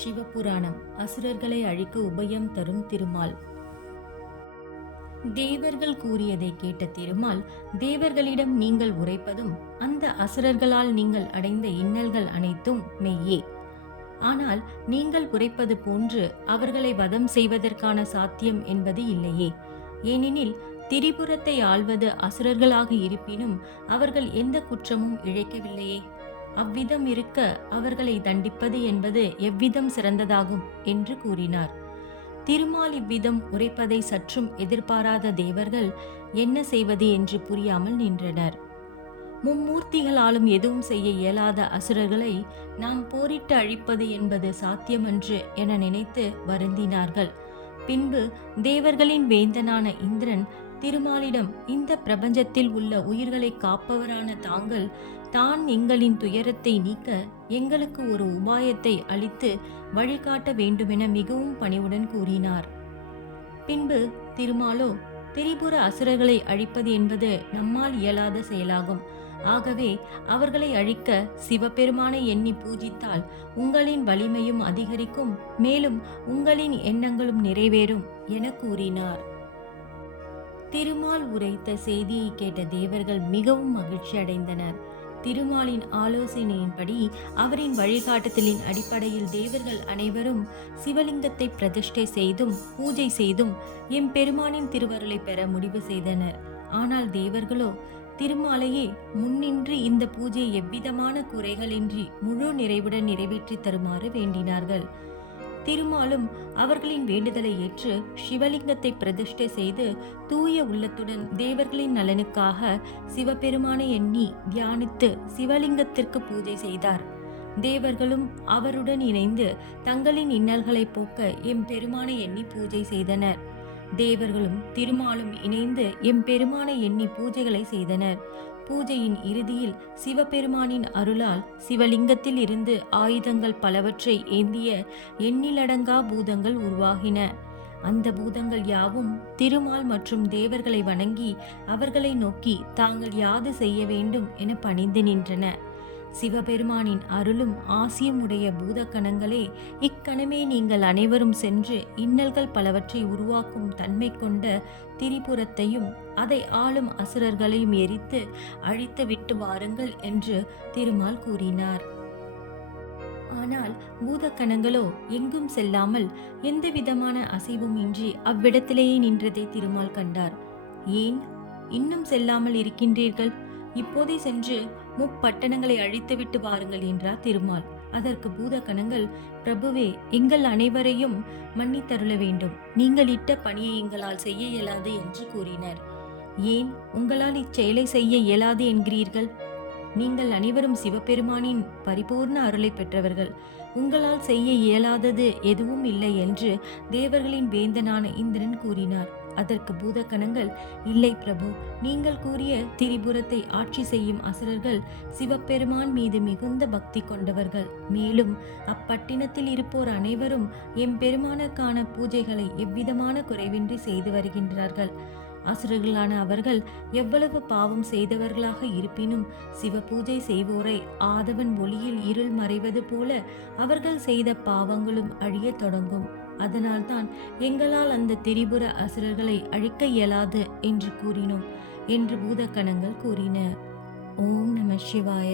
சிவபுராணம். அசுரர்களை அழிக்க உபயம் தரும் திருமால். தேவர்கள் கூறியதை கேட்ட திருமால், தேவர்களிடம் நீங்கள் உரைப்பதும் அந்த அசுரர்களால் நீங்கள் அடைந்த இன்னல்கள் அனைத்தும் மெய்யே. ஆனால் நீங்கள் உரைப்பது போன்று அவர்களை வதம் செய்வதற்கான சாத்தியம் என்பது இல்லையே. ஏனெனில் திரிபுரத்தை ஆள்வது அசுரர்களாக இருப்பினும் அவர்கள் எந்த குற்றமும் இழைக்கவில்லையே. அவ்விதம் இருக்க அவர்களை தண்டிப்பது என்பது எவ்விதம் சிறந்ததாகும் என்று கூறினார். திருமால் இவ்விதம் உரைப்பதை சற்றும் எதிர்பாராத தேவர்கள் என்ன செய்வது என்று புரியாமல் நின்றனர். மும்மூர்த்திகளாலும் எதுவும் செய்ய இயலாத அசுரர்களை நாம் போரிட்டு அழிப்பது என்பது சாத்தியமன்று என நினைத்து வருந்தினார்கள். பின்பு தேவர்களின் வேந்தனான இந்திரன் திருமாலிடம், இந்த பிரபஞ்சத்தில் உள்ள உயிர்களை காப்பவரான தாங்கள் தான் எங்களின் துயரத்தை நீக்க எங்களுக்கு ஒரு உபாயத்தை அளித்து வழிகாட்ட வேண்டுமென மிகவும் பணிவுடன் கூறினார். பின்பு திருமாலோ, திரிபுர அசுரர்களை அழிப்பது என்பது நம்மால் இயலாத செயலாகும். ஆகவே அவர்களை அழிக்க சிவபெருமானை எண்ணி பூஜித்தால் உங்களின் வலிமையும் அதிகரிக்கும், மேலும் உங்களின் எண்ணங்களும் நிறைவேறும் என கூறினார். திருமால் உரைத்த செய்தியை கேட்ட தேவர்கள் மிகவும் மகிழ்ச்சி அடைந்தனர். திருமாலின் ஆலோசனையின்படி அவரின் வழிகாட்டுதலின் அடிப்படையில் தேவர்கள் அனைவரும் சிவலிங்கத்தை பிரதிஷ்டை செய்தும் பூஜை செய்தும் எம்பெருமானின் திருவருளை பெற முடிவு செய்தனர். ஆனால் தேவர்களோ திருமாலையே முன்னின்று இந்த பூஜை எவ்விதமான குறைகளின்றி முழு நிறைவுடன் நிறைவேற்றி தருமாறு வேண்டினார்கள். திருமாலும் அவர்களின் வேண்டுதலை ஏற்று சிவலிங்கத்தை பிரதிஷ்டை செய்து தூய உள்ளத்துடன் தேவர்களின் நலனுக்காக சிவபெருமானை எண்ணி தியானித்து சிவலிங்கத்திற்கு பூஜை செய்தார். தேவர்களும் அவருடன் இணைந்து தங்களின் இன்னல்களை போக்க எம்பெருமானை எண்ணி பூஜை செய்தனர். தேவர்களும் திருமாலும் இணைந்து எம்பெருமானை எண்ணி பூஜைகளை செய்தனர். பூஜையின் இறுதியில் சிவபெருமானின் அருளால் சிவலிங்கத்தில் இருந்து ஆயுதங்கள் பலவற்றை ஏந்திய எண்ணிலடங்கா பூதங்கள் உருவாகின. அந்த பூதங்கள் யாவும் திருமால் மற்றும் தேவர்களை வணங்கி அவர்களை நோக்கி தாங்கள் யாது செய்ய வேண்டும் என பணிந்து நின்றன. சிவபெருமானின் அருளும் ஆசியும் உடைய பூதக்கணங்களே, இக்கணமே நீங்கள் அனைவரும் சென்று இன்னல்கள் பலவற்றை உருவாக்கும் தன்மை கொண்ட திரிபுரத்தையும் அதை ஆளும் அசுரர்களையும் எரித்து அழித்து விட்டு வாருங்கள் என்று திருமால் கூறினார். ஆனால் பூதக்கணங்களோ எங்கும் செல்லாமல் எந்த விதமான அசைவும் இன்றி அவ்விடத்திலேயே நின்றதை திருமால் கண்டார். ஏன் இன்னும் செல்லாமல் இருக்கின்றீர்கள்? இப்போதே சென்று முப்பட்டணங்களை அழித்துவிட்டு வாருங்கள் என்றார் திருமால். அதற்கு பூதகணங்கள், பிரபுவே, எங்கள் அனைவரையும் மன்னித்தருள வேண்டும். நீங்கள் இட்ட பணியை எங்களால் செய்ய இயலாது என்று கூறினர். ஏன் உங்களால் இச்செயலை செய்ய இயலாது என்கிறீர்கள்? நீங்கள் அனைவரும் சிவபெருமானின் பரிபூர்ண அருளை பெற்றவர்கள். உங்களால் செய்ய இயலாதது எதுவும் இல்லை என்று தேவர்களின் வேந்தனான இந்திரன் கூறினார். அதற்கு பூதகணங்கள், இல்லை பிரபு, நீங்கள் கூறிய திரிபுரத்தை ஆட்சி செய்யும் அசுரர்கள் சிவபெருமான் மீது மிகுந்த பக்தி கொண்டவர்கள். மேலும் அப்பட்டினத்தில் இருப்போர் அனைவரும் எம்பெருமானுக்கான பூஜைகளை எவ்விதமான குறைவின்றி செய்து வருகின்றார்கள். அசுரர்களான அவர்கள் எவ்வளவு பாவம் செய்தவர்களாக இருப்பினும் சிவ பூஜை செய்வோரை ஆதவன் ஒளியில் இருள் மறைவது போல அவர்கள் செய்த பாவங்களும் அழியத் தொடங்கும். அதனால்தான் எங்களால் அந்த திரிபுர அசுரர்களை அழிக்க இயலாது என்று கூறினோம் என்று பூதகணங்கள் கூறின. ஓம் நம சிவாய.